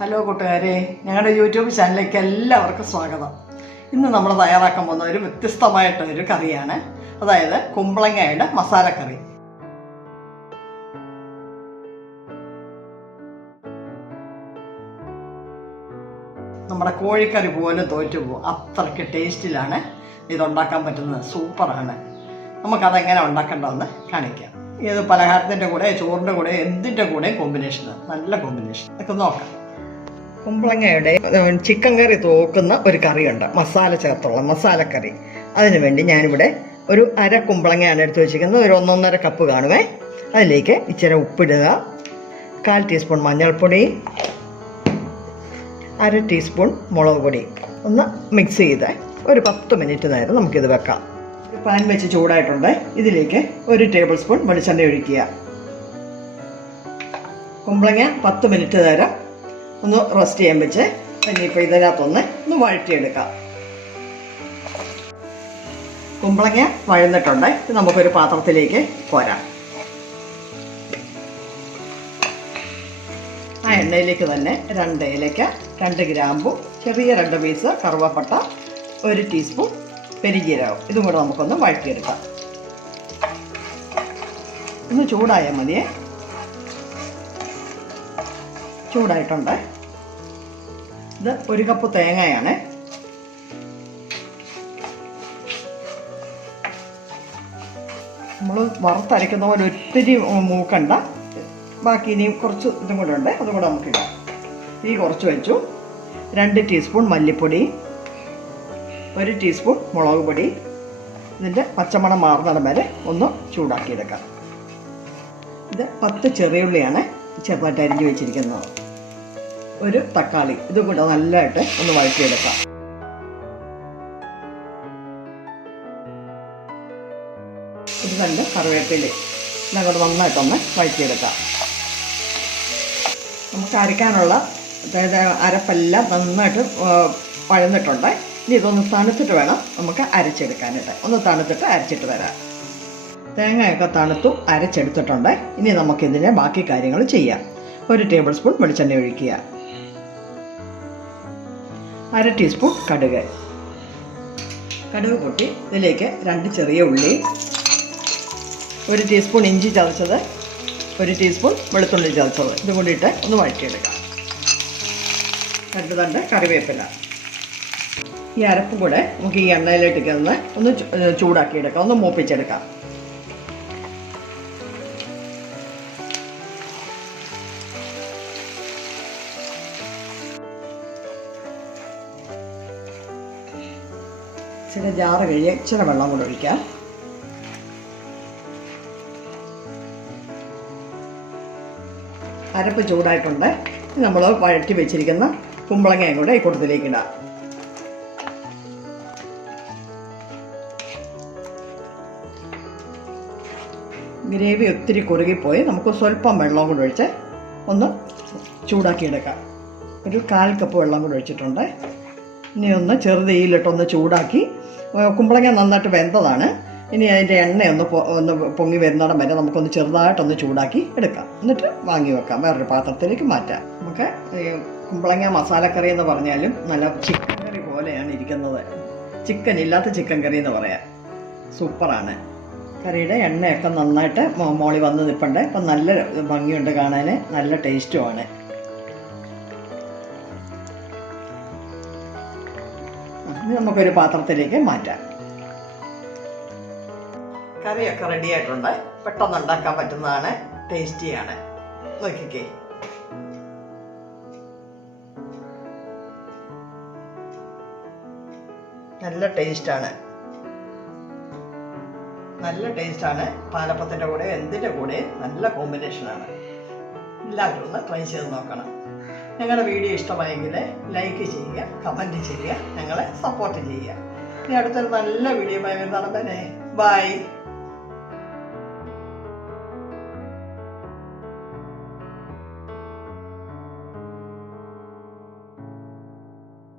Hello കൂട്ടുകാരെ, ഞങ്ങളുടെ YouTube ചാനലിലേക്ക് എല്ലാവർക്കും സ്വാഗതം. ഇന്ന് നമ്മൾ തയ്യാറാക്കാൻ പോകുന്ന ഒരു വ്യത്യസ്തമായിട്ടൊരു കറിയാണ്, അതായത് കുമ്പളങ്ങയുടെ മസാലക്കറി. നമ്മുടെ കോഴിക്കറി പോലും തോറ്റുപോകും, അത്രയ്ക്ക് ടേസ്റ്റിലാണ് ഇതുണ്ടാക്കാൻ പറ്റുന്നത്. സൂപ്പറാണ്. നമുക്കതെങ്ങനെ ഉണ്ടാക്കേണ്ടതെന്ന് കാണിക്കാം. ഏത് പലഹാരത്തിൻ്റെ കൂടെ, ചോറിൻ്റെ കൂടെ, എന്തിൻ്റെ കൂടെ കോമ്പിനേഷന്, നല്ല കോമ്പിനേഷൻ. അതൊക്കെ നോക്കാം. കുമ്പളങ്ങയുടെ ചിക്കൻ കറി തോക്കുന്ന ഒരു കറിയുണ്ട്, മസാല ചേർത്തുള്ള മസാലക്കറി. അതിനു വേണ്ടി ഞാനിവിടെ ഒരു അര കുമ്പളങ്ങയാണ് എടുത്ത് വെച്ചിരിക്കുന്നത്. ഒരു 1.5 കപ്പ് കാണുമേ. അതിലേക്ക് ഇച്ചിരി ഉപ്പിടുക, 1/4 ടീസ്പൂൺ മഞ്ഞൾപ്പൊടി, 1/2 ടീസ്പൂൺ മുളക് പൊടി. ഒന്ന് മിക്സ് ചെയ്ത് ഒരു 10 മിനിറ്റ് നേരം നമുക്കിത് വെക്കാം. ഒരു പാൻ വെച്ച് ചൂടായിട്ടുണ്ട്. ഇതിലേക്ക് 1 ടേബിൾ സ്പൂൺ വെളിച്ചെണ്ണ ഒഴിക്കുക. കുമ്പളങ്ങ 10 മിനിറ്റ് നേരം ഒന്ന് റോസ്റ്റ് ചെയ്യാൻ വെച്ച് ഇനിയിപ്പോൾ ഇതിനകത്തൊന്ന് വഴറ്റിയെടുക്കാം. കുമ്പളങ്ങ വഴന്നിട്ടുണ്ട്. ഇത് നമുക്കൊരു പാത്രത്തിലേക്ക് കോരാം. ആ എണ്ണയിലേക്ക് തന്നെ 2 ഏലക്ക, 2 ഗ്രാമ്പു, ചെറിയ 2 പീസ് കറുവപ്പട്ട, 1 ടീസ്പൂൺ പെരുംജീരകം, ഇതും കൂടെ നമുക്കൊന്ന് വഴറ്റിയെടുക്കാം. ഒന്ന് ചൂടായാൽ മതിയേ. ചൂടായിട്ടുണ്ട്. ഇത് 1 കപ്പ് തേങ്ങയാണ്. നമ്മൾ വറുത്തരയ്ക്കുന്ന പോലെ ഒത്തിരി മൂക്കണ്ട. ബാക്കി ഇനിയും കുറച്ച് ഇതും കൂടെ ഉണ്ട്, അതും കൂടെ നമുക്കിടാം. ഈ കുറച്ച് വെച്ചു. 2 ടീസ്പൂൺ മല്ലിപ്പൊടി, 1 ടീസ്പൂൺ മുളക് പൊടി. ഇതിൻ്റെ പച്ചമണം മാറുന്നിടം വരെ ഒന്ന് ചൂടാക്കിയെടുക്കാം. ഇത് 10 ചെറിയുള്ളിയാണ് ചെറുതായിട്ട് അരിഞ്ഞു വെച്ചിരിക്കുന്നത്. 1 തക്കാളി, ഇതും കൂടെ നല്ലതായിട്ട് ഒന്ന് വഴറ്റിയെടുക്കാം. ഇത് തന്നെ കറിവേപ്പില, എല്ലാം കൂടെ നന്നായിട്ടൊന്ന് വഴറ്റിയെടുക്കാം. നമുക്ക് അരയ്ക്കാനുള്ള, അതായത് അരപ്പെല്ലാം നന്നായിട്ട് വഴന്നിട്ടുണ്ട്. ഇനി ഇതൊന്ന് തണുത്തിട്ട് വേണം നമുക്ക് അരച്ചെടുക്കാനായിട്ട്. ഒന്ന് തണുത്തിട്ട് അരച്ചിട്ട് വരാം. തേങ്ങയൊക്കെ തണുത്തു അരച്ചെടുത്തിട്ടുണ്ട്. ഇനി നമുക്കിതിൻ്റെ ബാക്കി കാര്യങ്ങൾ ചെയ്യാം. 1 ടേബിൾ സ്പൂൺ വെളിച്ചെണ്ണ ഒഴിക്കുക, 1/2 ടീസ്പൂൺ കടുക്. കടുക് പൊട്ടി ഇതിലേക്ക് 2 ചെറിയ ഉള്ളി, 1 ടീസ്പൂൺ ഇഞ്ചി ചതച്ചത്, 1 ടീസ്പൂൺ വെളുത്തുള്ളി ചതച്ചത്, ഇതും കൂടിയിട്ട് ഒന്ന് വഴറ്റിയെടുക്കാം. 2 തണ്ട് കറിവേപ്പില. ഈ അരപ്പും കൂടെ നമുക്ക് ഈ എണ്ണയിലിട്ടൊക്കെ ഒന്ന് ചൂടാക്കിയെടുക്കാം, ഒന്ന് മൂപ്പിച്ചെടുക്കാം. ഇച്ചിരി ജാറ് കഴിയുക, ഇച്ചിരി വെള്ളം കൂടെ ഒഴിക്കാം. അരപ്പ് ചൂടായിട്ടുണ്ട്. നമ്മൾ വഴറ്റി വെച്ചിരിക്കുന്ന കുമ്പളങ്ങയും കൂടെ ഈ കൂട്ടത്തിലേക്ക് ഇടാം. ഗ്രേവി ഒത്തിരി കുറുകിപ്പോയി. നമുക്ക് സ്വല്പം വെള്ളം കൂടെ ഒഴിച്ച് ഒന്ന് ചൂടാക്കിയെടുക്കാം. ഒരു 1/4 കപ്പ് വെള്ളം കൂടെ ഒഴിച്ചിട്ടുണ്ട്. ഇനി ഒന്ന് ചെറുതീയിലിട്ടൊന്ന് ചൂടാക്കി. കുമ്പളങ്ങ നന്നായിട്ട് വെന്തതാണ്. ഇനി അതിൻ്റെ എണ്ണയൊന്ന് പൊങ്ങി വരുന്നിടം വരെ നമുക്കൊന്ന് ചെറുതായിട്ടൊന്ന് ചൂടാക്കി എടുക്കാം. എന്നിട്ട് വാങ്ങി വെക്കാം, വേറൊരു പാത്രത്തിലേക്ക് മാറ്റാം. നമുക്ക് കുമ്പളങ്ങ മസാലക്കറി എന്ന് പറഞ്ഞാലും നല്ല ചിക്കൻ കറി പോലെയാണ് ഇരിക്കുന്നത്. ചിക്കൻ ഇല്ലാത്ത ചിക്കൻ കറി എന്ന് പറയാം. സൂപ്പറാണ്. കറിയുടെ എണ്ണയൊക്കെ നന്നായിട്ട് മോളി വന്ന് നിൽപ്പുണ്ട്. അപ്പം നല്ല ഭംഗിയുണ്ട് കാണാൻ, നല്ല ടേസ്റ്റുമാണ്. ഇനി നമുക്കൊരു പാത്രത്തിലേക്ക് മാറ്റാം. കറിയൊക്കെ റെഡി ആയിട്ടുണ്ട്. പെട്ടെന്ന് ഉണ്ടാക്കാൻ പറ്റുന്നതാണ്, ടേസ്റ്റിയാണ്. നോക്കിക്കേ, നല്ല ടേസ്റ്റാണ്, നല്ല ടേസ്റ്റാണ്. പാലപ്പത്തിൻ്റെ കൂടെ, എന്തിൻ്റെ കൂടെ നല്ല കോമ്പിനേഷനാണ്. എല്ലാവരും ഒന്ന് ട്രൈ ചെയ്ത് നോക്കണം. ഞങ്ങളുടെ വീഡിയോ ഇഷ്ടമായെങ്കിൽ ലൈക്ക് ചെയ്യുക, കമൻറ്റ് ചെയ്യുക, ഞങ്ങളെ സപ്പോർട്ട് ചെയ്യുക. ഇനി അടുത്തൊരു നല്ല വീഡിയോ വരുന്നതാണ്. ബൈ.